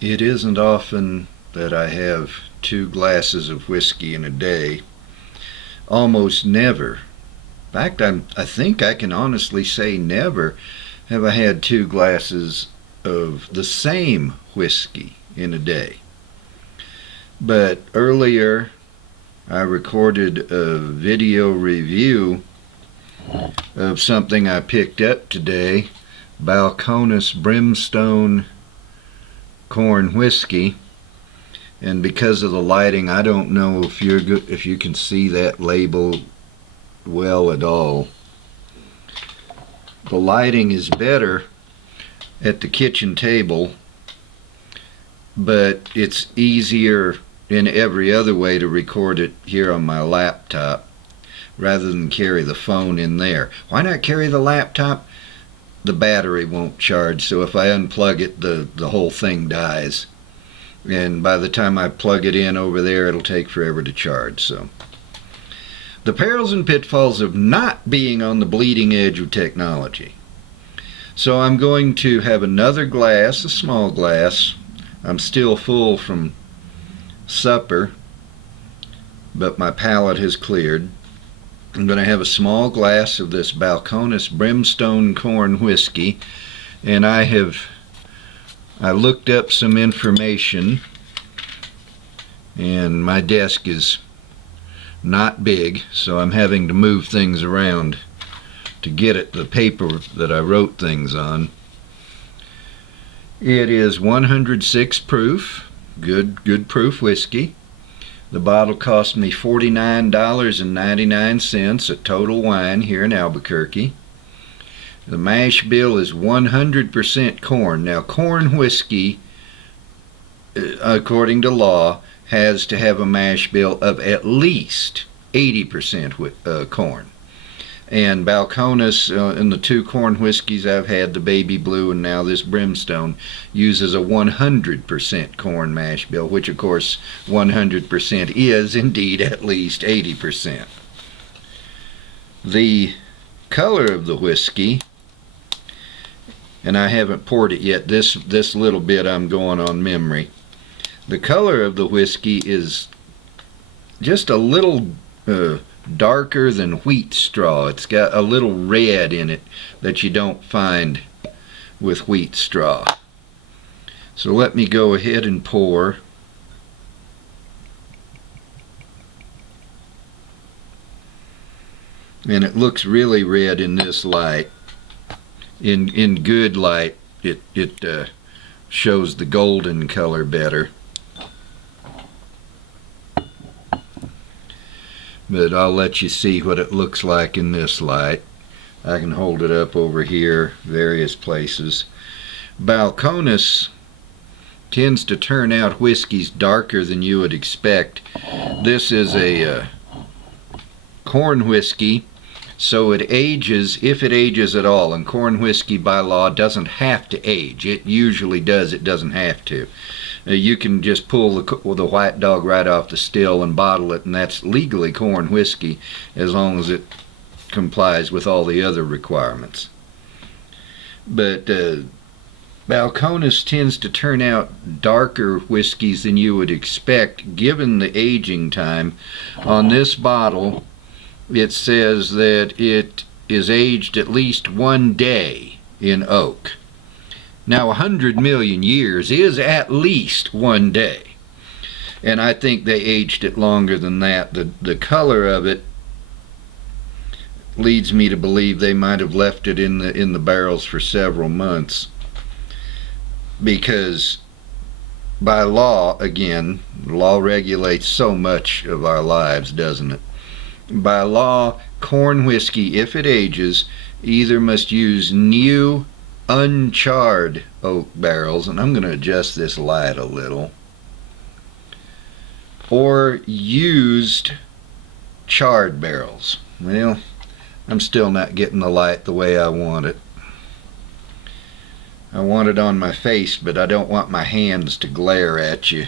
It isn't often that I have 2 glasses of whiskey in a day. Almost never. In fact, I think I can honestly say never have I had 2 glasses of the same whiskey in a day. But earlier I recorded a video review of something I picked up today, Balcones Brimstone corn whiskey, and because of the lighting I don't know if you can see that label well at all. The lighting is better at the kitchen table, but it's easier in every other way to record it here on my laptop rather than carry the phone in there. Why not carry the laptop? The battery won't charge, so if I unplug it, the whole thing dies, and by the time I plug it in over there, it'll take forever to charge. So the perils and pitfalls of not being on the bleeding edge of technology. So I'm going to have another glass, a small glass. I'm still full from supper, but my palate has cleared. I'm going to have a small glass of this Balcones Brimstone corn whiskey, and I looked up some information, and my desk is not big, so I'm having to move things around to get at the paper that I wrote things on. It is 106 proof, good proof whiskey. The bottle cost me $49.99 at Total Wine here in Albuquerque. The mash bill is 100% corn. Now, corn whiskey, according to law, has to have a mash bill of at least 80% corn. And Balcones, in the 2 corn whiskeys I've had, the Baby Blue and now this Brimstone, uses a 100% corn mash bill, which of course 100% is indeed at least 80%. The color of the whiskey, and I haven't poured it yet, this little bit I'm going on memory. The color of the whiskey is just a little darker than wheat straw. It's got a little red in it that you don't find with wheat straw. So let me go ahead and pour. And it looks really red in this light. In good light, it shows the golden color better. But I'll let you see what it looks like in this light. I can hold it up over here, various places. Balcones tends to turn out whiskeys darker than you would expect. This is a corn whiskey, so it ages, if it ages at all, and corn whiskey by law doesn't have to age. It usually does, it doesn't have to. You can just pull the white dog right off the still and bottle it, and that's legally corn whiskey as long as it complies with all the other requirements. But Balcones tends to turn out darker whiskeys than you would expect given the aging time. On this bottle it says that it is aged at least 1 day in oak. Now 100 million years is at least 1 day, and I think they aged it longer than that. The color of it leads me to believe they might have left it in the barrels for several months, because by law, again, law regulates so much of our lives, doesn't it? By law, corn whiskey, if it ages, either must use new uncharred oak barrels, and I'm going to adjust this light a little, or used charred barrels. Well, I'm still not getting the light the way I want it. I want it on my face, but I don't want my hands to glare at you.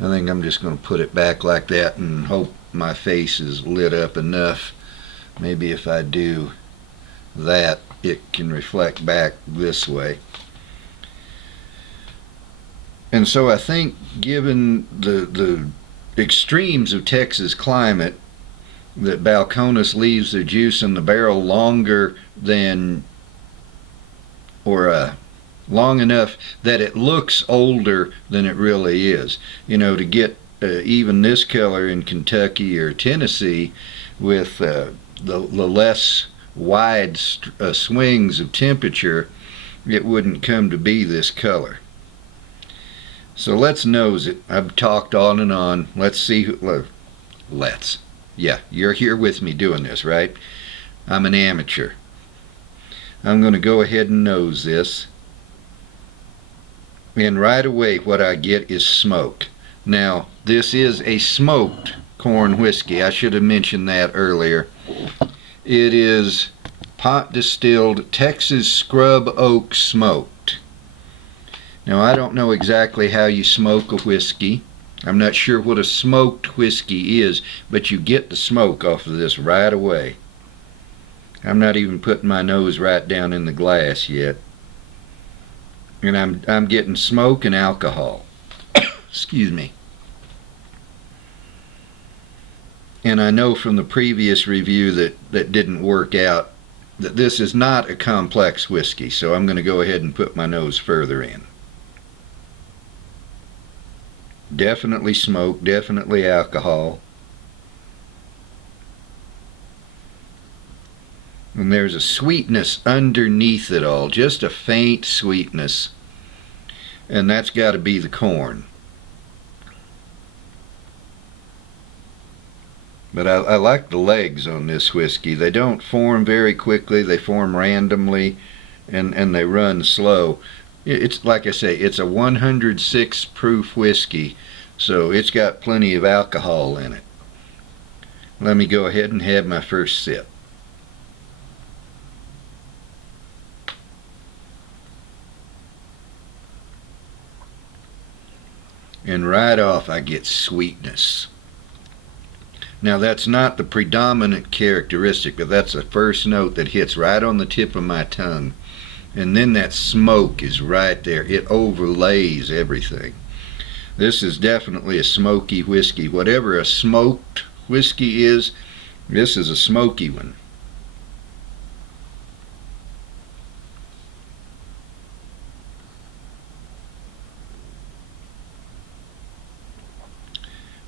I think I'm just going to put it back like that and hope my face is lit up enough. Maybe if I do that, it can reflect back this way. And so I think, given the extremes of Texas climate, that Balcones leaves the juice in the barrel longer than, or long enough that it looks older than it really is. You know, to get even this color in Kentucky or Tennessee with the less wide swings of temperature, it wouldn't come to be this color. So let's nose it. I've talked on and on. Let's see who. Let's. Yeah, you're here with me doing this, right? I'm an amateur. I'm going to go ahead and nose this. And right away what I get is smoke. Now, this is a smoked corn whiskey. I should have mentioned that earlier. It is pot distilled Texas scrub oak smoked. Now, I don't know exactly how you smoke a whiskey. I'm not sure what a smoked whiskey is, but you get the smoke off of this right away. I'm not even putting my nose right down in the glass yet. And I'm getting smoke and alcohol. Excuse me. And I know from the previous review that didn't work out that this is not a complex whiskey, so I'm going to go ahead and put my nose further in. Definitely smoke, definitely alcohol. And there's a sweetness underneath it all, just a faint sweetness. And that's got to be the corn. But I like the legs on this whiskey. They don't form very quickly, they form randomly, and they run slow. It's like I say, it's a 106 proof whiskey, so it's got plenty of alcohol in it. Let me go ahead and have my first sip. And right off I get sweetness. Now, that's not the predominant characteristic, but that's the first note that hits right on the tip of my tongue. And then that smoke is right there. It overlays everything. This is definitely a smoky whiskey. Whatever a smoked whiskey is, this is a smoky one.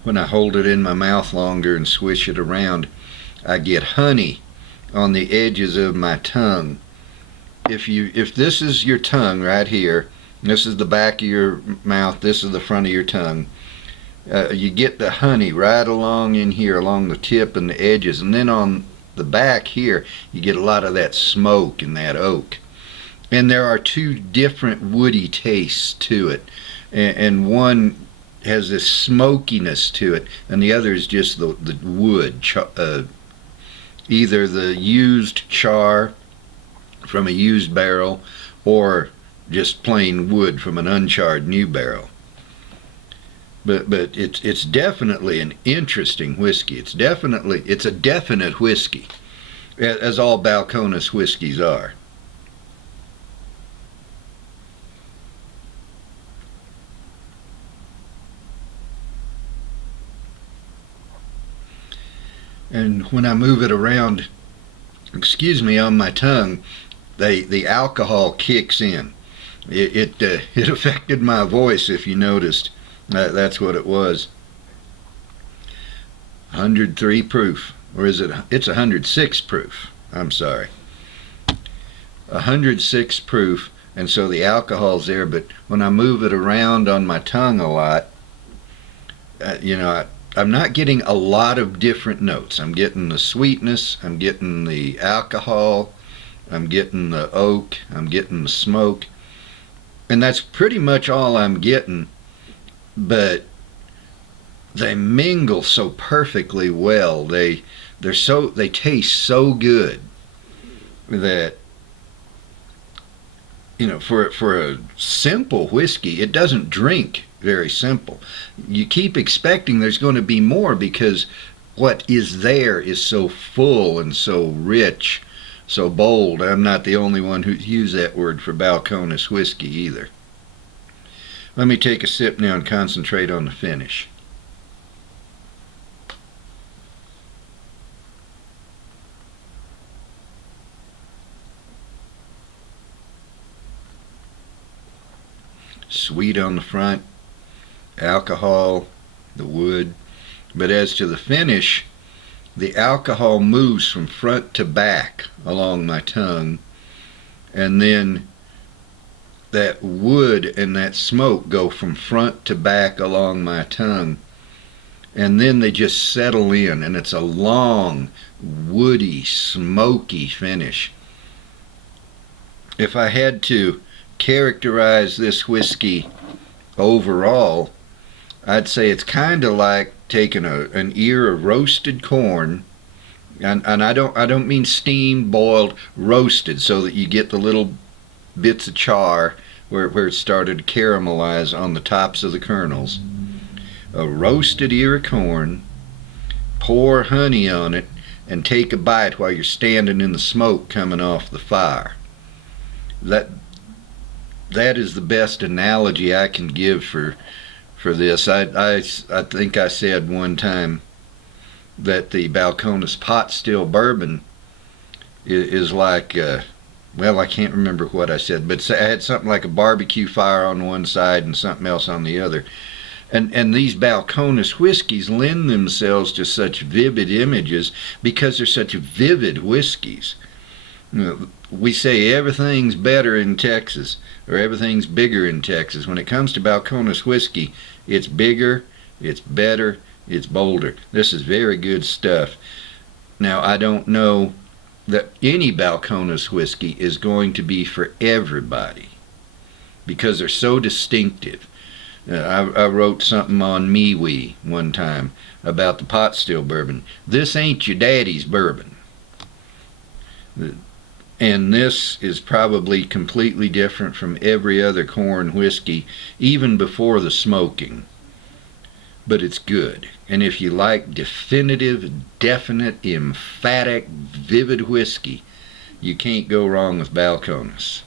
When I hold it in my mouth longer and swish it around, I get honey on the edges of my tongue. If this is your tongue right here, this is the back of your mouth, this is the front of your tongue, you get the honey right along in here, along the tip and the edges, and then on the back here, you get a lot of that smoke and that oak. And there are two different woody tastes to it, and one has this smokiness to it, and the other is just the wood, either the used char from a used barrel or just plain wood from an uncharred new barrel. But it's definitely an interesting whiskey. It's a definite whiskey, as all Balcones whiskeys are. And when I move it around, on my tongue, the alcohol kicks in. It affected my voice, if you noticed. That's what it was. 103 proof, or is it? It's 106 proof. I'm sorry. 106 proof, and so the alcohol's there. But when I move it around on my tongue a lot, I'm not getting a lot of different notes. I'm getting the sweetness, I'm getting the alcohol, I'm getting the oak, I'm getting the smoke, and that's pretty much all I'm getting. But they mingle so perfectly well. They taste so good that, for a simple whiskey, it doesn't drink very simple. You keep expecting there's going to be more because what is there is so full and so rich, so bold. I'm not the only one who's used that word for Balcones whiskey either. Let me take a sip now and concentrate on the finish. Sweet on the front, alcohol, the wood. But as to the finish, the alcohol moves from front to back along my tongue, and then that wood and that smoke go from front to back along my tongue, and then they just settle in, and it's a long, woody, smoky finish. If I had to characterize this whiskey overall, I'd say it's kind of like taking an ear of roasted corn, and I don't mean steamed, boiled, roasted, so that you get the little bits of char where it started to caramelize on the tops of the kernels. A roasted ear of corn, pour honey on it, and take a bite while you're standing in the smoke coming off the fire. That is the best analogy I can give for this. I think I said one time that the Balcones pot still bourbon is like, well, I can't remember what I said, but I had something like a barbecue fire on one side and something else on the other. And these Balcones whiskeys lend themselves to such vivid images because they're such vivid whiskeys. You know, we say everything's better in Texas, or everything's bigger in Texas. When it comes to Balcones whiskey, it's bigger, it's better, it's bolder. This is very good stuff. Now, I don't know that any Balcones whiskey is going to be for everybody because they're so distinctive. I wrote something on MeWe one time about the pot still bourbon. This ain't your daddy's bourbon. And this is probably completely different from every other corn whiskey, even before the smoking. But it's good. And if you like definitive, definite, emphatic, vivid whiskey, you can't go wrong with Balcones.